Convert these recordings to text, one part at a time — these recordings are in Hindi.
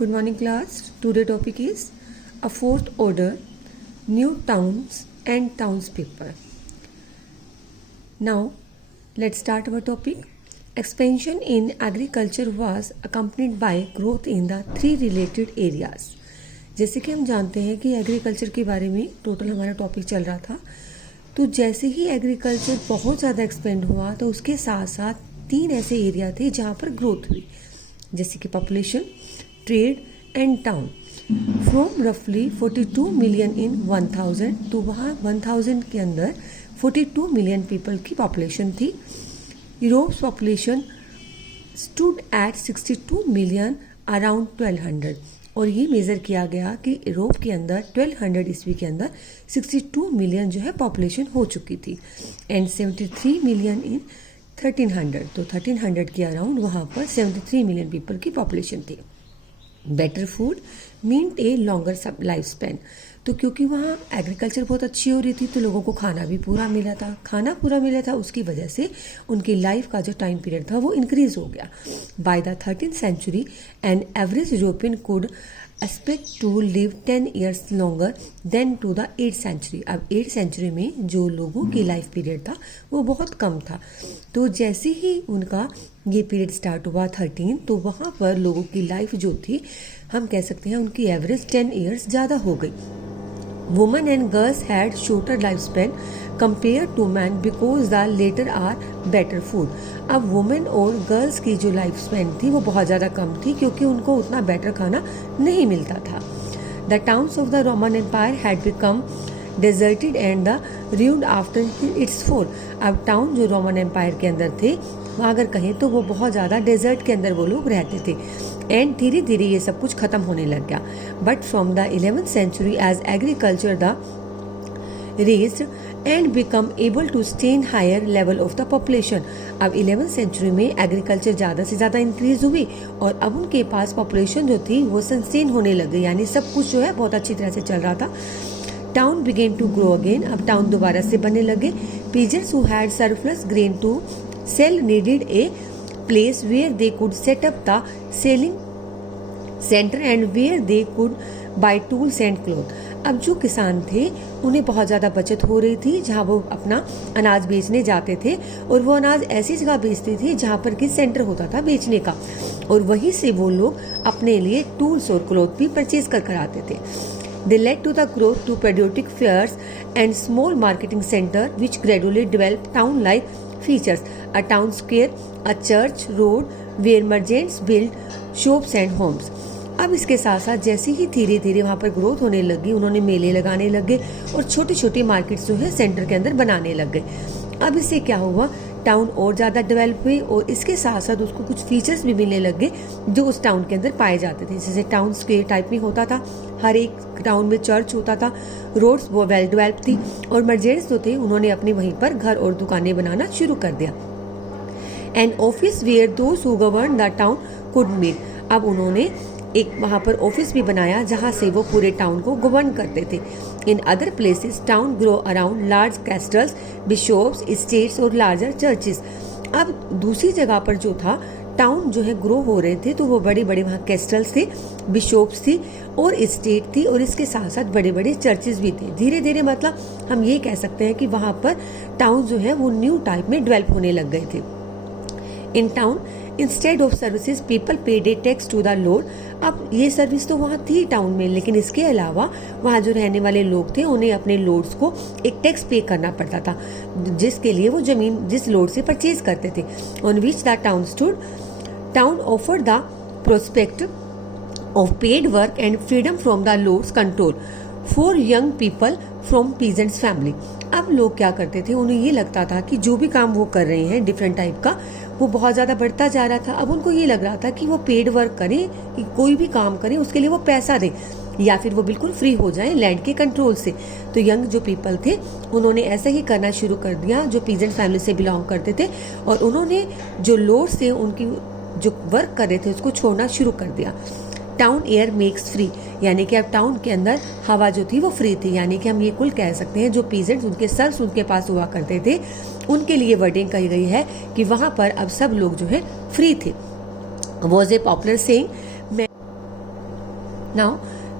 Good morning class. Today topic is a fourth order, new towns and townspeople. Now let's start our topic. Expansion in agriculture was accompanied by growth in the three related areas. जैसे कि हम जानते हैं कि एग्रीकल्चर के बारे में टोटल हमारा टॉपिक चल रहा था, तो जैसे ही एग्रीकल्चर बहुत ज़्यादा एक्सपेंड हुआ तो उसके साथ साथ तीन ऐसे एरिया थे जहाँ पर ग्रोथ हुई, जैसे कि population, trade and town. From रफली 42 मिलियन इन 1000, तो वहाँ 1000 के अंदर 42 मिलियन पीपल की पॉपुलेशन थी. Europe's population stood at 62 million around 1200, और ये मेज़र किया गया कि यूरोप के अंदर 1200 ईस्वी के अंदर 62 मिलियन जो है पॉपुलेशन हो चुकी थी. एंड 73 मिलियन इन 1300, तो 1300 के अराउंड वहाँ पर 73 मिलियन पीपल की पॉपुलेशन थी. Better food meant a longer life span, तो क्योंकि वहाँ एग्रीकल्चर बहुत अच्छी हो रही थी तो लोगों को खाना भी पूरा मिला था, उसकी वजह से उनकी लाइफ का जो टाइम पीरियड था वो इंक्रीज हो गया. By the 13th century an average European could expect to live 10 years longer than to the 8th century. अब 8th सेंचुरी में जो लोगों की लाइफ पीरियड था वो बहुत कम था, तो जैसे ही उनका ये पीरियड स्टार्ट हुआ 13, तो वहाँ पर लोगों की लाइफ जो थी हम कह सकते हैं उनकी एवरेज 10 years ज़्यादा हो गई. Women and girls had shorter life span compared to man because the latter are better food. अब वुमेन और गर्ल्स की जो लाइफ स्पेन थी वो बहुत ज़्यादा कम थी क्योंकि उनको उतना बेटर खाना नहीं मिलता था. The towns of the Roman Empire had become deserted and the ruined after its fall. अब टाउन जो रोमन एम्पायर के अंदर थे वहाँ अगर कहें तो वो बहुत ज़्यादा डेजर्ट के अंदर वो लोग रहते थे, एंड धीरे धीरे ये सब कुछ खत्म होने लग गया. But from the 11th century as agriculture the raised and become able to sustain higher level of the population. अब 11th सेंचुरी में एग्रीकल्चर ज़्यादा से ज़्यादा इंक्रीज हुई और अब उनके पास पॉपुलेशन जो थी वो सस्टेन होने लग गई, यानी सब कुछ जो है बहुत अच्छी तरह से चल रहा था. Town began to grow again, अब टाउन दोबारा से बनने लगे. Peasants who had surplus grain to sell needed a place where they could set up the selling centre and where they could buy tools and cloth. अब जो किसान थे उन्हें बहुत ज़्यादा बचत हो रही थी जहाँ वो अपना अनाज बेचने जाते थे, और वो अनाज ऐसी जगह बेचते थे जहाँ पर कि सेंटर होता था बेचने का, और वहीं से वो लोग अपने लिए टूल्स और क्लोथ भी परचेज कर आते थे. They led to the growth to periodic fairs and small marketing center which gradually developed town-like features. A town square, a church, road where merchants built shops and homes. अब इसके साथ साथ जैसे ही धीरे धीरे वहाँ पर ग्रोथ होने लगी, उन्होंने मेले लगाने लगे और छोटे छोटे मार्केट्स जो है सेंटर के अंदर बनाने लग गए. अब इससे क्या हुआ, टाउन और ज़्यादा डेवलप हुई और इसके साथ साथ उसको कुछ फीचर्स भी मिलने लगे जो उस टाउन के अंदर पाए जाते थे. जैसे टाउन स्क्वेयर टाइप में होता था, हर एक टाउन में चर्च होता था, रोड्स वो वेल डेवलप थी, और मर्चेंट्स जो थे उन्होंने अपने वहीं पर घर और दुकानें बनाना शुरू कर दिया. And office where those who govern the town could meet. अब उन्होंने एक वहाँ पर ऑफिस भी बनाया जहाँ से वो पूरे टाउन को गवर्न करते थे. In other places town grow around large castles, bishops, states और लार्जर चर्चेस. अब दूसरी जगह पर जो था टाउन जो है ग्रो हो रहे थे तो वो बड़े बड़े वहाँ कैस्टल्स थे, बिशॉप्स थी और स्टेट थी, और इसके साथ साथ बड़े बड़े चर्चेस भी थे. धीरे धीरे मतलब हम ये कह सकते हैं कि वहाँ पर टाउन जो है वो न्यू टाइप में डेवलप होने लग गए थे. In town instead of services people paid a tax to the lord. अब ये सर्विस तो वहाँ थी टाउन में, लेकिन इसके अलावा वहाँ जो रहने वाले लोग थे उन्हें अपने लॉर्ड्स को एक टैक्स पे करना पड़ता था, जिसके लिए वो जमीन जिस लॉर्ड से परचेज करते थे. On which the town stood. Town offered the prospect of paid work and freedom from the lord's control for young people from peasants family. अब लोग क्या करते थे, उन्हें ये लगता था कि जो भी काम वो कर रहे हैं डिफरेंट टाइप का वो बहुत ज़्यादा बढ़ता जा रहा था. अब उनको ये लग रहा था कि वो पेड वर्क करें, कि कोई भी काम करें उसके लिए वो पैसा दें, या फिर वो बिल्कुल फ्री हो जाएं लैंड के कंट्रोल से. तो यंग जो पीपल थे उन्होंने ऐसा ही करना शुरू कर दिया जो पीजेंट फैमिली से बिलोंग करते थे, और उन्होंने जो लॉर्ड्स थे उनकी जो वर्क कर रहे थे उसको छोड़ना शुरू कर दिया. टाउन एयर मेक्स फ्री, यानी कि अब टाउन के अंदर हवा जो थी वो फ्री थी, यानी कि हम ये कुल कह सकते हैं जो पीजेंट्स उनके सर्व्स उनके पास हुआ करते थे उनके लिए वर्डिंग कही गई है कि वहां पर अब सब लोग जो है फ्री थे. Was a popular saying. Now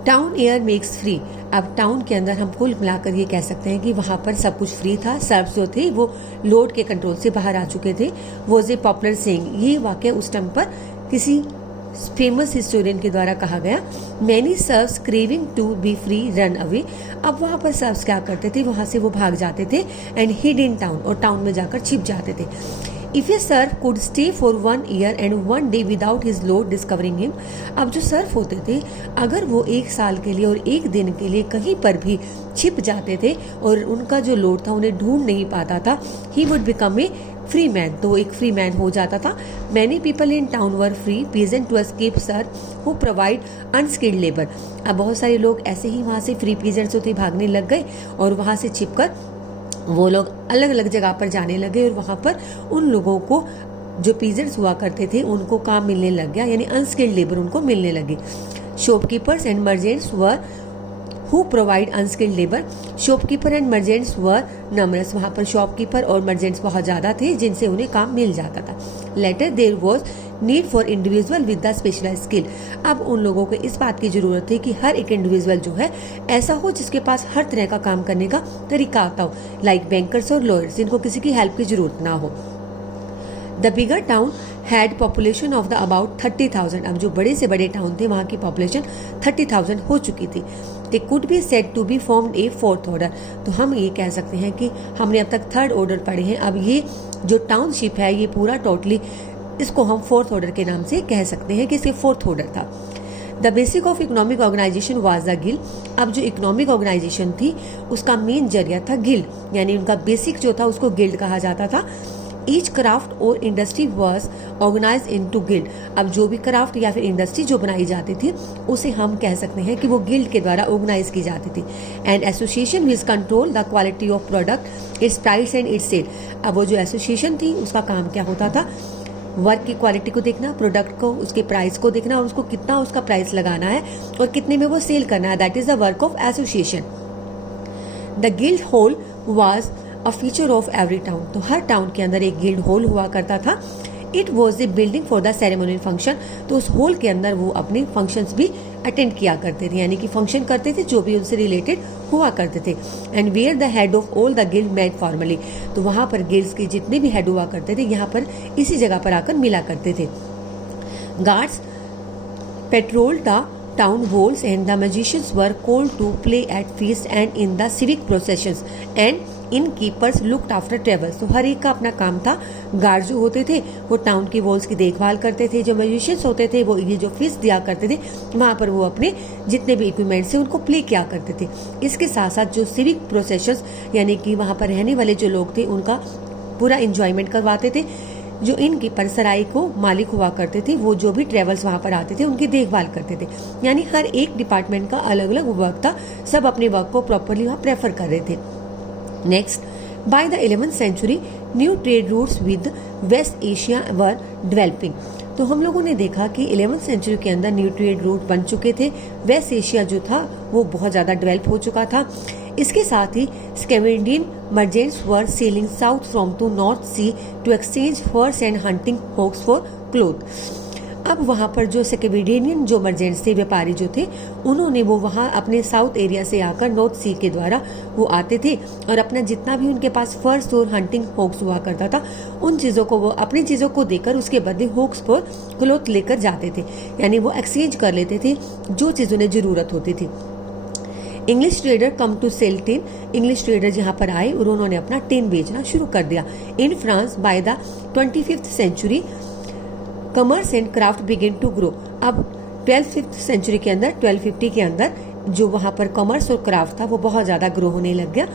town air makes free. अब टाउन के अंदर हम कुल मिलाकर ये कह सकते हैं कि वहां पर सब कुछ फ्री था। सर्व्स जो थे वो लोड के कंट्रोल से बाहर आ चुके थे। Was a popular saying. ये वाक्य उस टाइम पर किसी फेमस हिस्टोरियन के द्वारा कहा गया। Many serfs craving to be free run away. अब वहां पर सर्व्स क्या करते थे, वहां से वो भाग जाते थे एंड हिड इन टाउन, और टाउन में जाकर छिप जाते थे। If A Surf could stay for 1 year and 1 day without his load discovering him. अब जो सर्फ होते थे, अगर वो 1 साल के लिए और 1 दिन के लिए कहीं पर भी छिप जाते थे और उनका जो लोड था उन्हें ढूंढ नहीं पाता था, he would become a free man, तो एक फ्री मैन हो जाता था। Many people in town were free peasant to escape serf who provide unskilled labour. अब बहुत सारे लोग ऐसे ही वहां से फ्री पीजेंट्स होते भागने लग गए और वहां से छिपकर वो लोग अलग अलग जगह पर जाने लगे और वहां पर उन लोगों को जो पीजेंट्स हुआ करते थे उनको काम मिलने लग गया, यानी अनस्किल्ड लेबर उनको मिलने लगे। Shopkeepers and merchants were who provide unskilled labour. Shopkeeper and merchants were numerous. वहां पर शॉपकीपर और मर्चेंट्स बहुत ज्यादा थे जिनसे उन्हें काम मिल जाता था। Later there was need for individual with the specialised skill. अब उन लोगों को इस बात की जरूरत थी कि हर एक इंडिविजुअल जो है ऐसा हो जिसके पास हर तरह का काम करने का तरीका आता हो, लाइक बैंकर्स और लॉयर्स, जिनको किसी की हेल्प की जरूरत ना हो। The bigger town had population of the about 30,000। अब जो बड़े से बड़े टाउन थे वहां की पॉपुलेशन 30,000 हो चुकी थी। They could be said to be formed a 4th order. तो हम ये कह सकते हैं कि हमने अब तक 3rd ऑर्डर पढ़े हैं, अब ये जो टाउनशिप है ये पूरा टोटली इसको हम 4th ऑर्डर के नाम से कह सकते हैं कि इसके 4th ऑर्डर था। The basic of economic organisation was the guild. अब जो इकोनॉमिक ऑर्गेनाइजेशन थी उसका मेन जरिया था गिल्ड, यानी उनका बेसिक जो था उसको गिल्ड कहा जाता था। ईच क्राफ्ट और industry was organise into guild. अब जो भी क्राफ्ट या फिर इंडस्ट्री जो बनाई जाती थी उसे हम कह सकते हैं कि वो गिल्ड के द्वारा ऑर्गेनाइज की जाती थी। And association which control the quality of product, its price and its sale. अब वो जो एसोसिएशन थी उसका काम क्या होता था, वर्क की क्वालिटी को देखना, प्रोडक्ट को, उसके प्राइस को देखना और उसको कितना उसका प्राइस लगाना है और कितने में वो सेल करना है। That is the work of association. The guild hall was a feature of every town. तो हर टाउन के अंदर एक गिल्ड हॉल हुआ करता था। It was a building for the ceremonial function. तो उस हॉल के अंदर वो अपने फंक्शंस भी अटेंड किया करते थे, यानी कि फंक्शन करते थे जो भी उनसे रिलेटेड हुआ करते थे। And where the head of all the guild met formally. तो वहां पर गिल्ड्स के जितने भी हेड हुआ करते थे यहाँ पर इसी जगह पर आकर मिला करते थे। Guards petrol the town walls and the magicians were called to play at feasts and in the civic processions and innkeepers looked after travels। तो हर एक का अपना काम था। गार्ड जो होते थे वो टाउन की वॉल्स की देखभाल करते थे, जो म्यूजिशियंस होते थे वो ये जो फीस्ट दिया करते थे वहां पर वो अपने जितने भी इक्विपमेंट से उनको प्ले किया करते थे। इसके साथ साथ जो सिविक प्रोसेशंस यानी कि वहां पर रहने वाले जो लोग थे उनका पूरा इंजॉयमेंट करवाते थे। जो इनकी परसराई को मालिक हुआ करते थे वो जो भी ट्रेवल्स वहां पर आते थे उनकी देखभाल करते थे। यानी हर एक डिपार्टमेंट का अलग अलग वर्क था, सब अपने वर्क को प्रॉपरली वहां प्रेफर कर रहे थे। Next, by the 11th century new trade routes with West Asia were developing. तो हम लोगों ने देखा कि 11th सेंचुरी के अंदर न्यू ट्रेड रूट बन चुके थे। वेस्ट एशिया जो था वो बहुत ज्यादा डेवलप हो चुका था। इसके साथ ही Scandinavian merchants were sailing south from to north sea to exchange furs and hunting hawks for cloth. अब वहां पर जो स्कैंडिनेवियन जो मर्चेंट्स थे, व्यापारी जो थे, उन्होंने वो वहां अपने साउथ एरिया से आकर नॉर्थ सी के द्वारा वो आते थे और अपना जितना भी उनके पास फर्स और हंटिंग हॉक्स हुआ करता था उन चीजों को वो अपनी चीजों को देकर उसके बदले हॉक्स पर क्लोथ लेकर जाते थे, यानी वो एक्सचेंज कर लेते थे जो चीज उन्हें जरूरत होती थी। English trader come to sell tin. English trader जहां पर आए और उन्होंने अपना टिन बेचना शुरू कर दिया। In France by the 25th century commerce and craft begin to grow. अब 12th सेंचुरी के अंदर 1250 के अंदर जो वहां पर कॉमर्स और क्राफ्ट था वो बहुत ज्यादा ग्रो होने लग गया।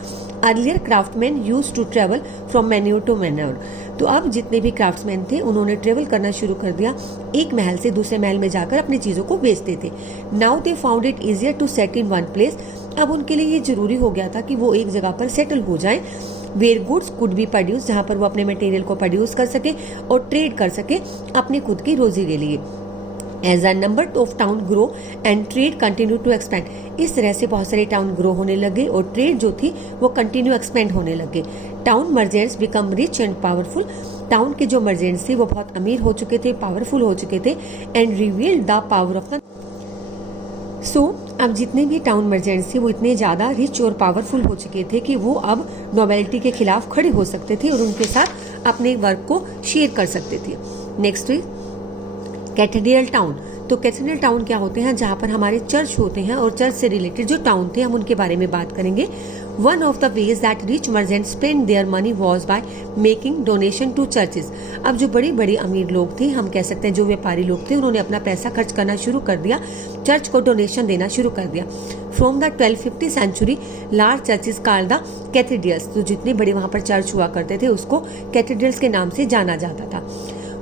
Earlier craftsman used to travel from manor to manor. तो अब जितने भी क्राफ्ट्समैन थे उन्होंने ट्रेवल करना शुरू कर दिया, एक महल से दूसरे महल में जाकर अपनी चीजों को बेचते थे। Now they found it easier to set in one place. अब उनके लिए ये जरूरी हो गया था कि वो एक जगह पर सेटल हो जाएं, where goods could be produce, जहां पर वो अपने मटेरियल को प्रोड्यूस कर सके और ट्रेड कर सके अपनी खुद की रोजी के लिए। As a number of town grow and trade continue to expand. इस तरह से बहुत सारे टाउन ग्रो होने लगे और ट्रेड जो थी वो कंटिन्यू एक्सपेंड होने लगे। Town merchants become rich and powerful. Town के जो मर्चेंट्स थे वो बहुत अमीर हो चुके थे, पावरफुल हो चुके थे। And revealed the power of the अब जितने भी टाउन मर्चेंट्स थे वो इतने ज़्यादा रिच और पावरफुल हो चुके थे कि वो अब नोबेलिटी के खिलाफ खड़े हो सकते थे और उनके साथ अपने वर्क को शेयर कर सकते थे। Next cathedral town. तो कैथेड्रल टाउन क्या होते हैं, जहाँ पर हमारे चर्च होते हैं और चर्च से रिलेटेड जो टाउन थे हम उनके बारे में बात करेंगे। One of the ways that rich merchants spend their money was by making donation to churches. अब जो बड़े बड़े अमीर लोग थे, हम कह सकते हैं जो व्यापारी लोग थे, उन्होंने अपना पैसा खर्च करना शुरू कर दिया, चर्च को डोनेशन देना शुरू कर दिया। From the 1250 century large churches called the cathedrals. तो जितने बड़े वहां पर चर्च हुआ करते थे उसको कैथेड्रल्स के नाम से जाना जाता था।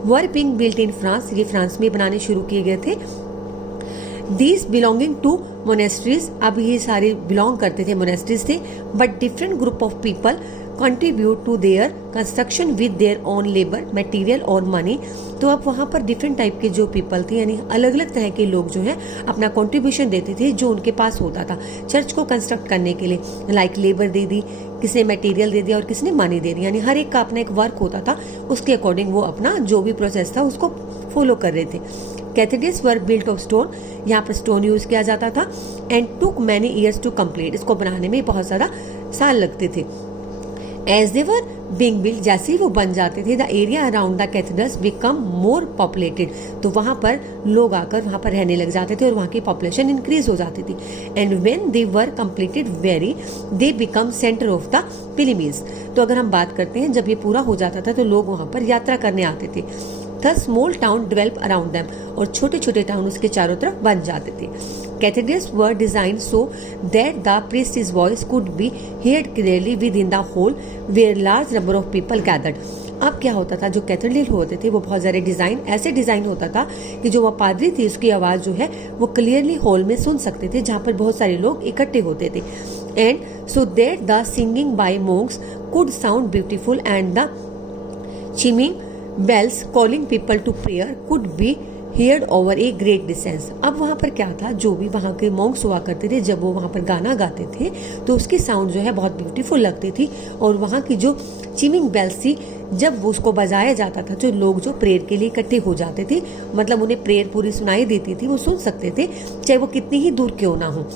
वर बीइंग बिल्ट इन फ्रांस, ये फ्रांस में बनाने शुरू किए गए थे। These belonging to monasteries, अब ये सारे बिलोंग करते थे मोनेस्ट्रीज थे, but different group of people contribute to their construction with their own labour material और मनी। तो अब वहाँ पर डिफरेंट टाइप के जो पीपल थे, यानी अलग अलग तरह के लोग जो हैं अपना कंट्रीब्यूशन देते थे जो उनके पास होता था चर्च को कंस्ट्रक्ट करने के लिए। लाइक लेबर दे दी, किसी ने मटेरियल दे दिया और किसी ने मनी दे दी, यानी हर एक का अपना एक वर्क होता था, उसके अकॉर्डिंग वो अपना जो भी प्रोसेस था उसको फॉलो कर रहे थे। Cathedrals were built of stone, यहाँ पर स्टोन यूज किया जाता था। And took many years to complete, इसको बनाने में बहुत ज्यादा साल लगते थे। As they were being built, जैसे ही वो बन जाते थे, the area around the cathedrals become more populated. तो वहां पर लोग आकर वहां पर रहने लग जाते थे और वहां की पॉपुलेशन इंक्रीज हो जाती थी। And when they were completed very they become centre of the pilgrims. तो अगर हम बात करते हैं जब ये पूरा हो जाता था तो लोग वहां पर यात्रा करने आते थे। The small town develop around them, और छोटे छोटे टाउन उसके चारों तरफ बन जाते थे। Cathedrals were design so that the priest's voice could be heard clearly within the hall where large number of people gathered। अब क्या होता था, जो कैथेड्रल होते थे वो बहुत ज्यादा डिजाइन ऐसे डिजाइन होता था कि जो वह पादरी थी उसकी आवाज जो है वो क्लियरली हॉल में सुन सकते थे, जहाँ पर बहुत सारे लोग इकट्ठे होते थे। And so that the singing by monks could sound beautiful and the chiming bells calling people to prayer could be heard over a great distance। अब वहां पर क्या था, जो भी वहां के मॉन्क्स हुआ करते थे जब वो वहां पर गाना गाते थे तो उसकी साउंड जो है बहुत ब्यूटीफुल लगती थी, और वहां की जो चिमिंग बेल्स थी जब वो उसको बजाया जाता था जो लोग जो प्रेयर के लिए इकट्ठे हो जाते थे, मतलब उन्हें प्रेयर पूरी सुनाई देती थी, वो सुन सकते थे चाहे वो कितनी ही दूर क्यों ना हो।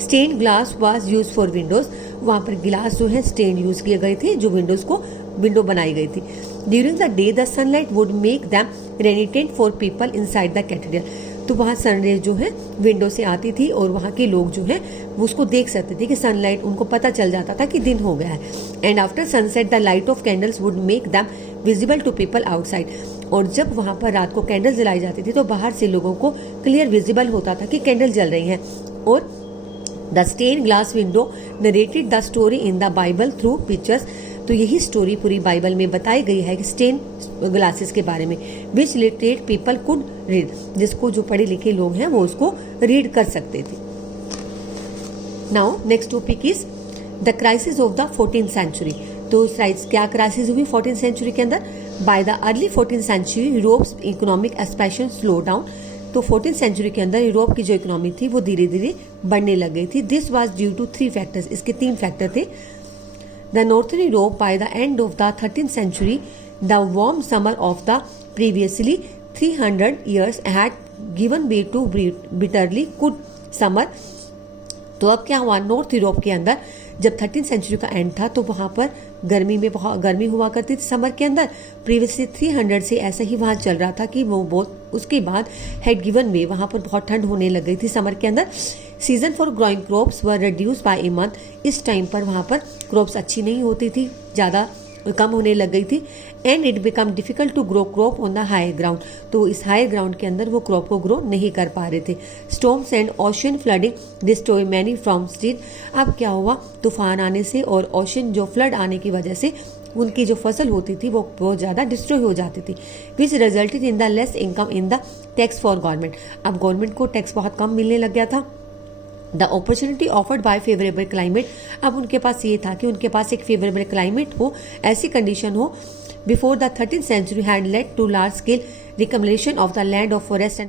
Stained glass was used for windows, वहां पर गिलास जो है स्टेन यूज किए गए थे जो विंडोज को विंडो बनाई गई थी। During the day the sunlight would make them radiant for people inside the cathedral. तो वहाँ सनरेज जो है विंडो से आती थी और वहाँ के लोग जो है वो उसको देख सकते थे कि सनलाइट, उनको पता चल जाता था कि दिन हो गया है। And after sunset the light of candles would make them visible to people outside. और जब वहाँ पर रात को कैंडल जलाई जाती थी तो बाहर से लोगों को क्लियर विजिबल होता था कि कैंडल जल रही है। और the stain glass window narrated the story in the Bible through pictures. तो यही स्टोरी पूरी बाइबल में बताई गई है कि स्टेन ग्लासेस के बारे में, विच लिटरेट पीपल कुड रीड, जिसको जो पढ़े लिखे लोग हैं वो उसको रीड कर सकते थे। Now next topic is the crisis of the 14th century. तो क्या क्राइसिस हुई 14th सेंचुरी के अंदर? By the early 14th century Europe's economic expansion slow down. तो 14th सेंचुरी के अंदर यूरोप की जो इकोनॉमी थी वो धीरे धीरे बढ़ने लग गई थी। This was due to 3 factors, इसके 3 फैक्टर थे। The northern Europe by the end of the 13th century, the warm summer of the previously 300 years had given way to bitterly cold summer। तो अब क्या हुआ, नॉर्थ यूरोप के अंदर जब 13th सेंचुरी का एंड था तो वहां पर गर्मी में बहुत गर्मी हुआ करती थी समर के अंदर। प्रीवियसली 300 से ऐसा ही वहां चल रहा था कि वो बहुत, उसके बाद हैड गिवन वे, वहां पर बहुत ठंड होने लग गई थी समर के अंदर। Season for growing crops were reduce by a month. इस टाइम पर वहां पर क्रॉप्स अच्छी नहीं होती थी, ज्यादा कम होने लग गई थी। And it become difficult to grow crop on the high ground. तो इस हाई ग्राउंड के अंदर वो क्रॉप को ग्रो नहीं कर पा रहे थे। Storms and ocean flooding destroy many from street. अब क्या हुआ, तूफान आने से और ओशन जो फ्लड आने की वजह से उनकी जो फसल होती थी वो बहुत ज्यादा डिस्ट्रॉय हो जाती थी, विच resulted in the less income in the tax for government. अब गवर्नमेंट को टैक्स बहुत कम मिलने लग गया था। The opportunity offered by favourable climate, अब उनके पास ये था कि उनके पास एक फेवरेबल क्लाइमेट हो, ऐसी कंडीशन हो। Before the 13th century had led to large scale reclamation of the land of forest and